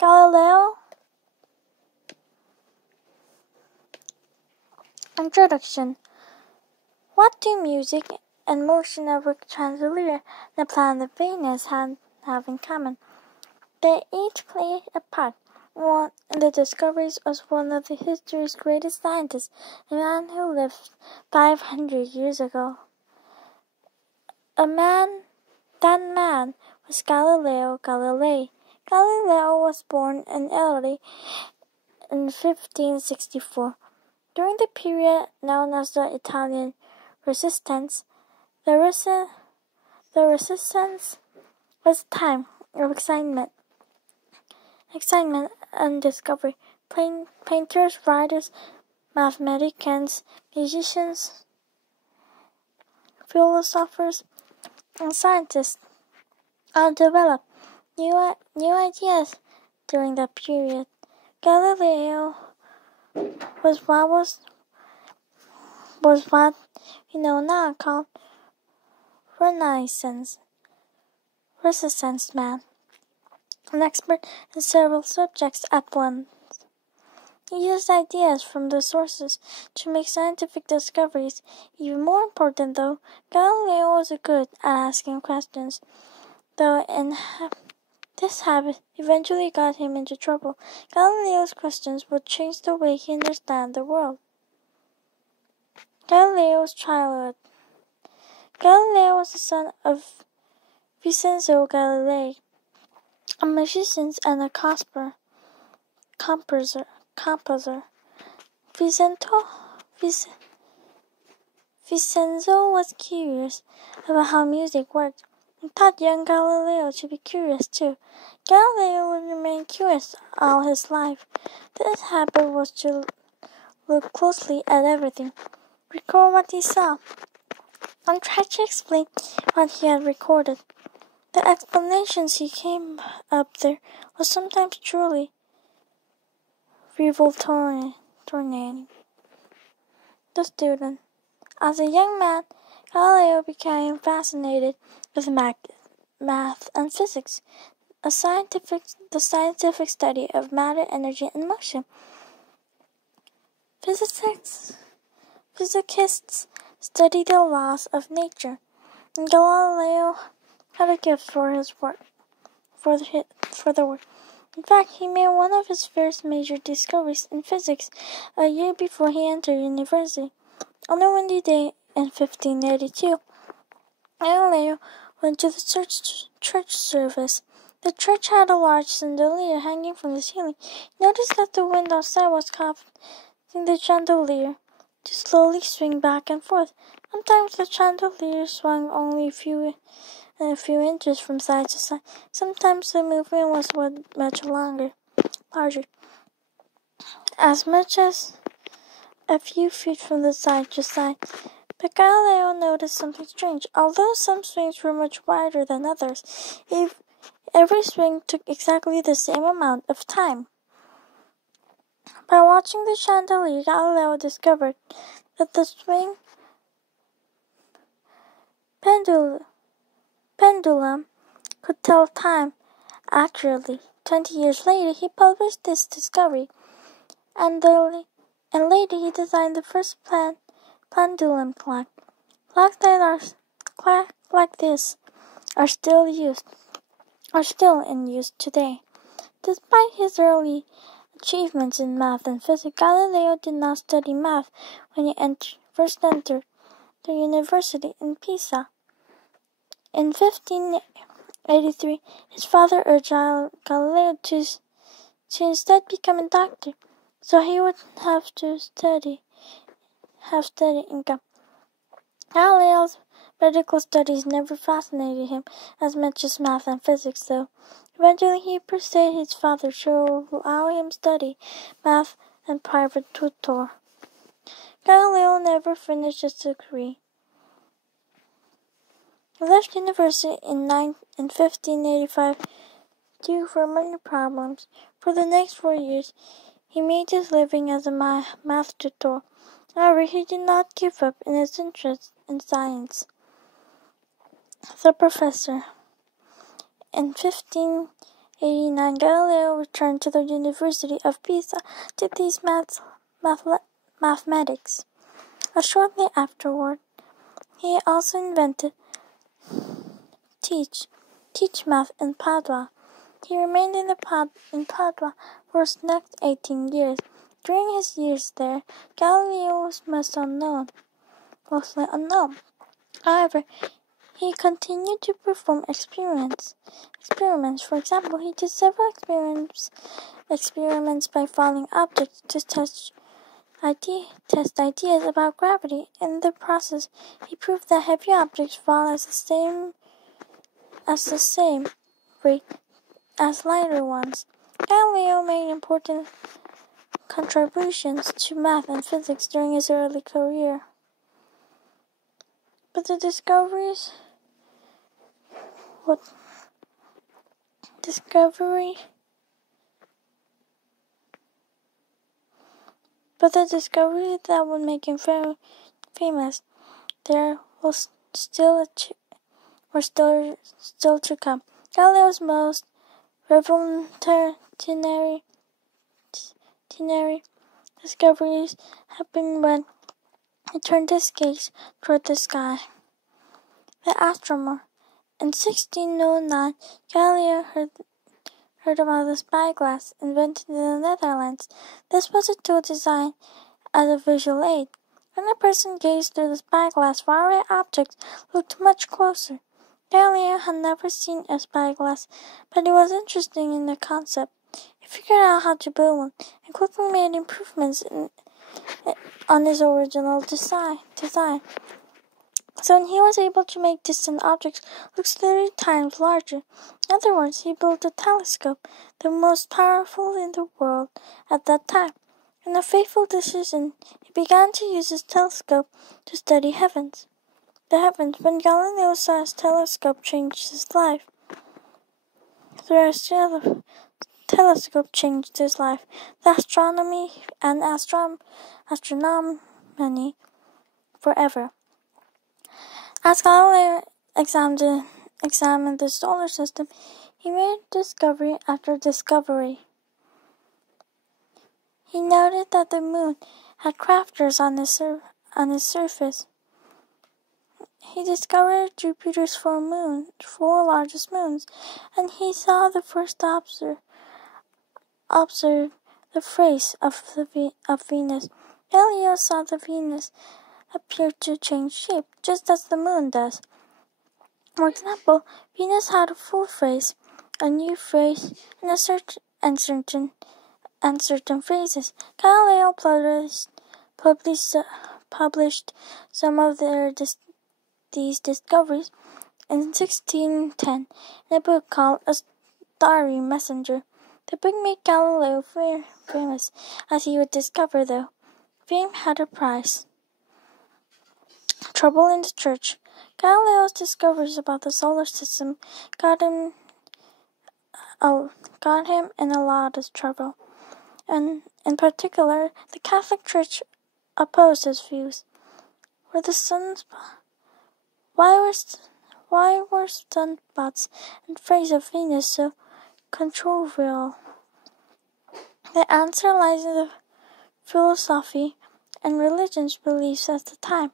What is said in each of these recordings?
Galileo. Introduction. What do music and motion of a chandelier and the planet Venus have in common? They each play a part. One in the discoveries was one of the history's greatest scientists, a man who lived 500 years ago. That man was Galileo Galilei. Galileo was born in Italy in 1564. During the period known as the Italian Resistance, the Resistance was a time of excitement and discovery. Painters, writers, mathematicians, musicians, philosophers, and scientists all developed new ideas during that period. Galileo was what we know now called Renaissance man, an expert in several subjects at once. He used ideas from the sources to make scientific discoveries. Even more important, though, Galileo was good at asking questions, this habit eventually got him into trouble. Galileo's questions would change the way he understood the world. Galileo's childhood. Galileo was the son of Vincenzo Galilei, a musician and a composer. Vincenzo was curious about how music worked and taught young Galileo to be curious too. Galileo would remain curious all his life. This habit was to look closely at everything, record what he saw, and try to explain what he had recorded. The explanations he came up there was sometimes truly revolutionary. The student. As a young man, Galileo became fascinated with math and physics, the scientific study of matter, energy, and motion. Physicists study the laws of nature, and Galileo had a gift for the work. In fact, he made one of his first major discoveries in physics a year before he entered university. On a windy day in 1582, Galileo went to the church service. The church had a large chandelier hanging from the ceiling. He noticed that the wind outside was causing the chandelier to slowly swing back and forth. Sometimes the chandelier swung only a few inches from side to side. Sometimes the movement was much larger, as much as a few feet from the side to side. But Galileo noticed something strange. Although some swings were much wider than others, every swing took exactly the same amount of time. By watching the chandelier, Galileo discovered that the swing pendulum could tell time accurately. 20 years later, he published this discovery, and later he designed the first pendulum clock. Clocks like this are still in use today. Despite his early achievements in math and physics, Galileo did not study math when he first entered the university in Pisa. In 1583, his father urged Galileo to instead become a doctor, so he would have steady income. Galileo's medical studies never fascinated him as much as math and physics, though. Eventually, he persuaded his father to allow him study math and private tutor. Galileo never finished his degree. He left university in 1585 due for money problems. For the next 4 years, he made his living as a math tutor. However, he did not give up in his interest in science. The professor. In 1586, 1789, Galileo returned to the University of Pisa to teach mathematics. Shortly afterward, he also invented teach math in Padua. He remained in Padua for his next 18 years. During his years there, Galileo was mostly unknown. However, he continued to perform experiments. For example, he did several experiments by following objects to test ideas about gravity. In the process, he proved that heavy objects fall at the same rate as lighter ones. Galileo made important contributions to math and physics during his early career. But the discoveries that would make him famous, there was still to come. Galileo's most revolutionary discoveries happened when he turned his gaze toward the sky. The astronomer. In 1609, Galileo heard about the spyglass invented in the Netherlands. This was a tool designed as a visual aid. When a person gazed through the spyglass, faraway objects looked much closer. Galileo had never seen a spyglass, but he was interested in the concept. He figured out how to build one and quickly made improvements on his original design. Soon he was able to make distant objects look 30 times larger. In other words, he built a telescope, the most powerful in the world at that time. In a fateful decision, he began to use his telescope to study the heavens. When Galileo saw his telescope changed his life. The telescope changed his life. The astronomy and astronomy forever. As Galileo examined the solar system, he made discovery after discovery. He noted that the moon had craters on its surface. He discovered Jupiter's four largest moons, and he saw the first observe the face of Venus. Galileo saw the Venus appear to change shape, just as the moon does. For example, Venus had a full face, a new face, and certain phases. Galileo published some of these discoveries in 1610 in a book called A Starry Messenger. The book made Galileo famous, as he would discover, though. Fame had a price. Trouble in the church. Galileo's discoveries about the solar system got him in a lot of trouble, and in particular, the Catholic Church opposed his views. Why were sunspots and phase of Venus so controversial? The answer lies in the philosophy and religion's beliefs at the time.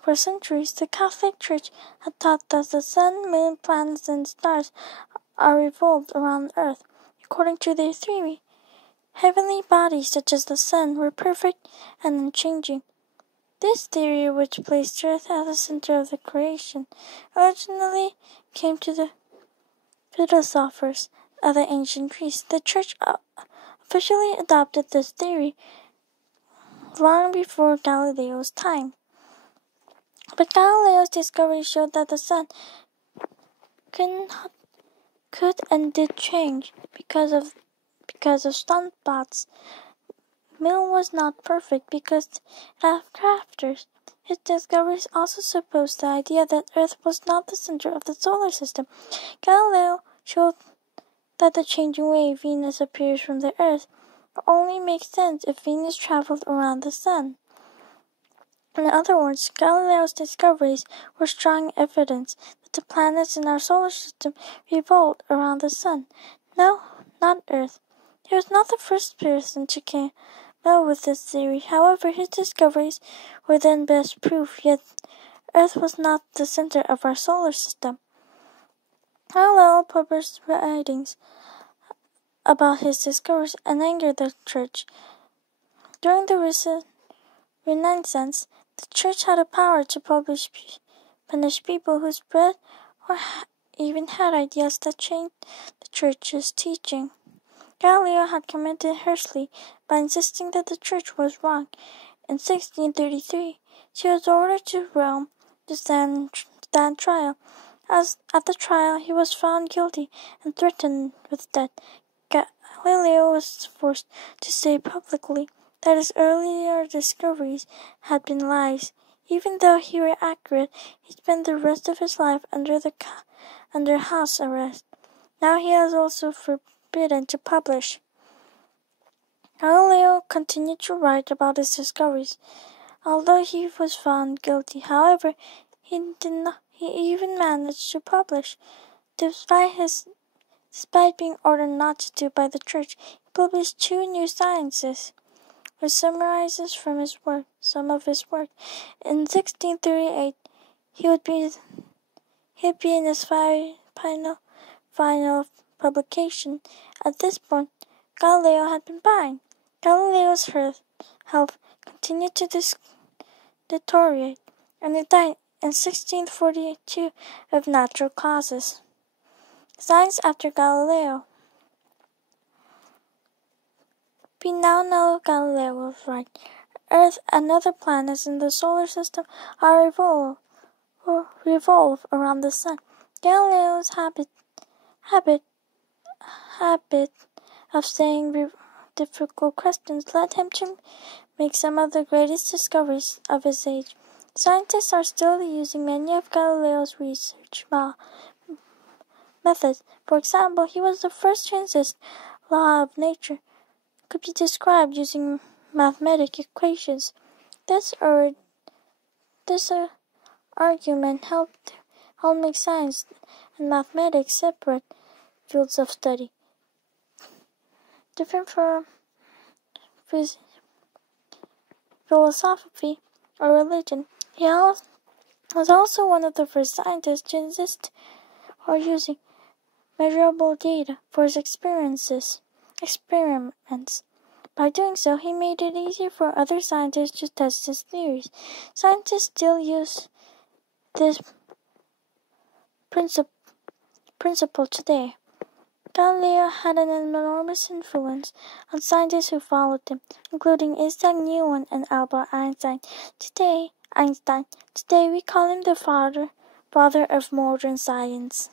For centuries, the Catholic Church had taught that the sun, moon, planets, and stars are revolved around the earth. According to their theory, heavenly bodies such as the sun were perfect and unchanging. This theory, which placed the earth at the center of the creation, originally came to the philosophers of the ancient Greece. The Church officially adopted this theory long before Galileo's time. But Galileo's discovery showed that the sun could and did change because of sunspots. Moon was not perfect because it had craters. His discoveries also supposed the idea that Earth was not the center of the solar system. Galileo showed that the changing way Venus appears from the Earth only makes sense if Venus traveled around the sun. In other words, Galileo's discoveries were strong evidence that the planets in our solar system revolved around the sun. No, not Earth. He was not the first person to come up with this theory. However, his discoveries were then best proof, yet Earth was not the center of our solar system. Galileo published writings about his discoveries and angered the Church. During the Renaissance, the Church had a power to punish people who spread or even had ideas that changed the Church's teaching. Galileo had committed heresy by insisting that the Church was wrong. In 1633, he was ordered to Rome to stand trial. At the trial, he was found guilty and threatened with death. Galileo was forced to say publicly that his earlier discoveries had been lies. Even though he were accurate, he spent the rest of his life under house arrest. Now he is also forbidden to publish. Galileo continued to write about his discoveries, although he was found guilty. However, he even managed to publish. Despite being ordered not to do by the Church, he published 2 new sciences, which summarizes from some of his work. In 1638, he would be in his final publication. At this point, Galileo had been blind. Galileo's health continued to deteriorate, and he died in 1642 of natural causes. Science after Galileo. We now know Galileo was right. Earth and other planets in the solar system revolve around the sun. Galileo's habit of saying difficult questions led him to make some of the greatest discoveries of his age. Scientists are still using many of Galileo's research methods. For example, he was the first to insist law of nature could be described using mathematical equations. This argument helped make science and mathematics separate fields of study, different from philosophy or religion. He was also one of the first scientists to insist on using measurable data for his experiments. By doing so, he made it easier for other scientists to test his theories. Scientists still use this principle today. Galileo had an enormous influence on scientists who followed him, including Isaac Newton and Albert Einstein. Today we call him the father of modern science.